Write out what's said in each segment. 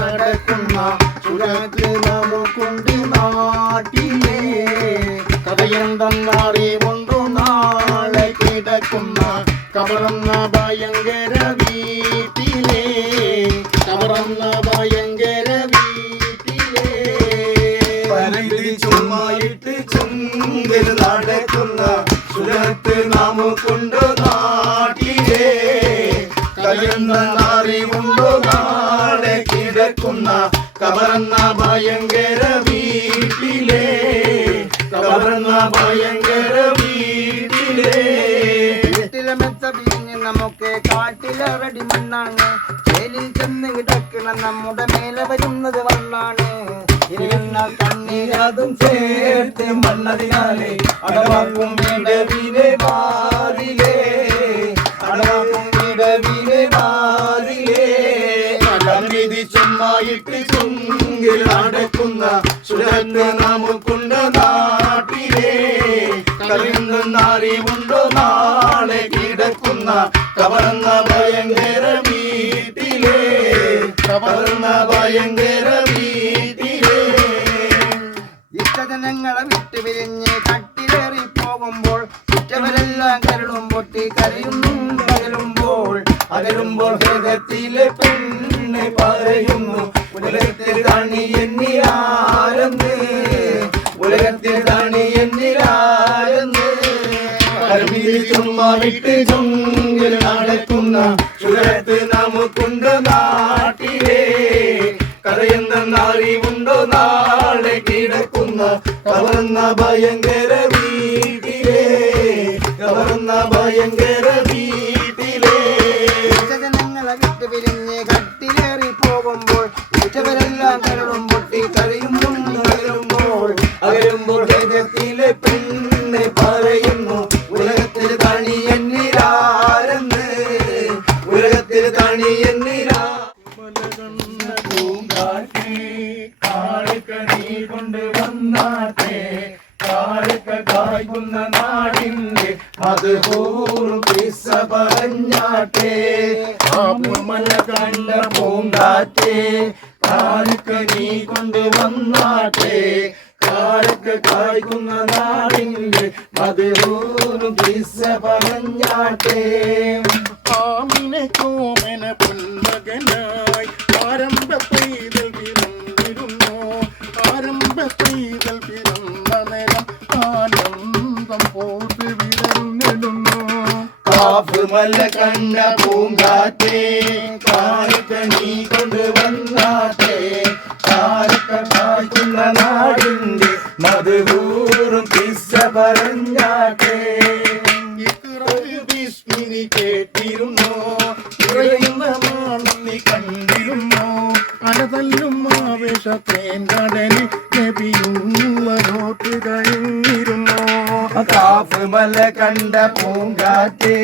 നടക്കുന്ന നാളെ കിടക്കുന്ന ഭയങ്കര വീട്ടിലേ ഭയങ്കര വീട്ടിലേ ചുമ്മായിട്ട് ചുണ്ടിൽ നടക്കുന്ന സുരത്ത് നമുക്കുണ്ട് കവർന്ന ഭയങ്കര വീട്ടിലേ. വീട്ടിലെ മെത്ത പിരിഞ്ഞ് നമുക്ക് കാട്ടിലറടി മണ്ണാണ്. ജയിലിൽ ചെന്ന് കിടക്കണം നമ്മുടെ മേലെ വരുന്നത് വണ്ണാണ് കണ്ണീരതും ചേർത്ത് മണ്ണതിനാലേ. അടവാക്കും ഇടവിലെ മാറിലേ അടവാക്കും ഇടവിലെ മാറിലേ കണ്ണിതി ചുമ്മായിട്ട് ചുങ്കിൽ അടക്കുന്ന സുരത്ത് നമുക്കുണ്ട് നാട്ടിലേ കലയുന്നറിവുണ്ടോ നാളെ കിടക്കുന്ന കവർന്ന ഭയങ്കര വീട്ടിലേ. കവർന്ന ഭയങ്കര വീട്ടിലേ. ഇഷ്ടജനങ്ങളെ വിട്ട് പിരിഞ്ഞ് കട്ടിലേറി പോകുമ്പോൾ ഉറ്റവരെല്ലാം കരളും പൊട്ടി കരയുന്നു പകലുമ്പോൾ അകലുമ്പോൾ ഹൃദയത്തിലെ പെണ്ണ് പറയുന്നു ഉലകത്തിൽ തണി എന്നിലാരെന്ന് ഉലകത്തിൽ തണി എന്നിലാരെന്ന് കരുവിൽ ചുമ്മാ വിട്ട് ചുങ്കിൽ നടക്കുന്ന ചുരത്ത് നമുക്കുണ്ട് നാട്ടിലേ. കഥയെന്തെന്നറിവുണ്ടോ നാളെ കിടക്കുന്ന കവർന്ന ഭയങ്കര വീട്ടിലേ. കവർന്ന ഭയങ്കര വീട്ടിലേ. ജനങ്ങളെ വിട്ട് പിരിഞ്ഞ് കട്ടിലേറി പോകുമ്പോൾ ഉച്ചവരെല്ലാം കരളും പൊട്ടി കരയുന്നു അകലുമ്പോൾ ഹൃദയത്തിലെ പെണ്ണ് പറയുന്നു ഉലകത്തിൽ തണി എന്നിലാരെന്ന്? ഉലകത്തിൽ തണി എന്നിലാ? കാളിക്കണി കൊണ്ട് വന്നാട്ടെ കാളിക്ക കായ്ക്കുന്ന നാടിന്റെ മധുപൂർവം പറഞ്ഞാട്ടെ. മല കണ്ട പൂങ്കാറ്റേ കാളിക്ക നീ കൊണ്ട് വന്നാട്ടെ കാലൊക്കെ കായ്ക്കുന്ന നാടിന്റെ മധുപൂർവം പിസ പറഞ്ഞാട്ടേ. ആമിനെ കോമന പൊന്മകനായി ആരംഭ പെയ്തൽ പിറന്നിരുന്നു ആരംഭ പെയ്തൽ പിറന്ന നേരം ആനന്ദം പോട്ട് വിടർന്നിടുന്നു കാപ്പ് മല കണ്ണ പൂങ്കാറ്റേ കാലൊക്ക നീ കൊണ്ടുവന്നാട്ടേ നാടിന്റെ മധുപൂർവം പിസ പറഞ്ഞാട്ടേ. വിസ്മിനി കേട്ടിരുന്നു? ഇറയുന്ന മാണി കണ്ടിരുന്നോ? അലതല്ലും ആവേശത്തേൻ കടലിൽ നബിയുള്ളതോട്ട് കഴിഞ്ഞിരുന്നോ? കാപ്പ് മല കണ്ട പൂങ്കാറ്റേ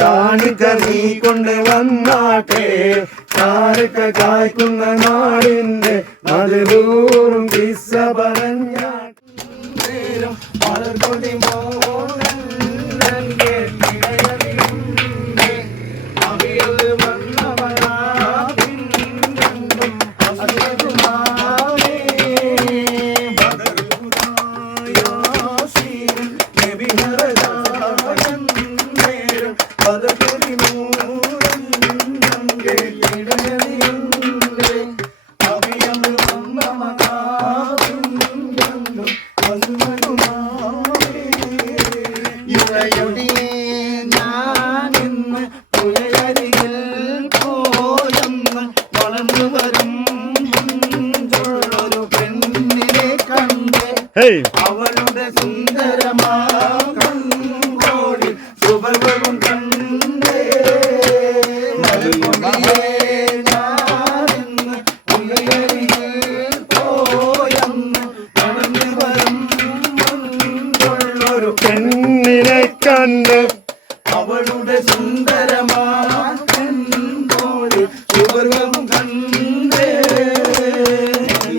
കാണിക്ക നീ കൊണ്ട് വന്നാട്ടെ. കാരക്ക കായ്ക്കുന്ന നാടിന്റെ മധുപൂർവം പിസ പറഞ്ഞ വളർകൊടി കണ്ട് അവളുടെ കണ്ടേ. പോയെന്ന് വളർന്നു വരും മുഞ്ചുള്ളൊരു പെണ്ണിനെ കണ്ട് അവളുടെ സുന്ദരമാകോടി സുഭവും കണ്ടേ. ഈ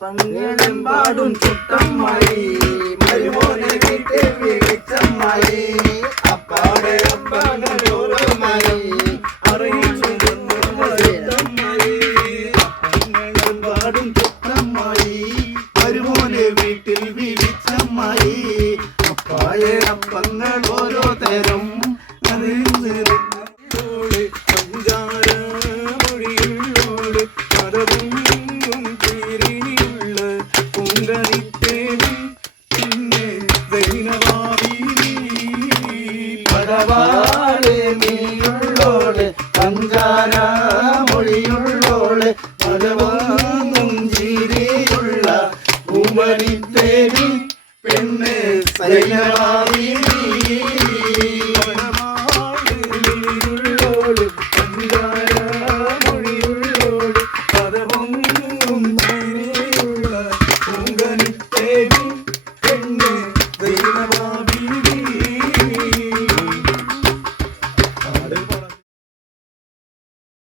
അപ്പങ്ങളെമ്പാടും ചുട്ടമ്മായി മരുമോനെ വീട്ടിൽ വിളിച്ചമ്മായി. അപ്പാടെ അപ്പങ്ങളോരമായി വീട്ടിൽ വിളിച്ചമ്മായി. അപ്പായെ അപ്പങ്ങൾ ഓരോ തരം പടവാളെ നീയുള്ളോളെ പഞ്ചാര മൊഴിയുള്ളോളെ പടവാങ്ങും ചിരിയുള്ള ഉമണിത്തേടി പെണ്ണ് സൈനവാദി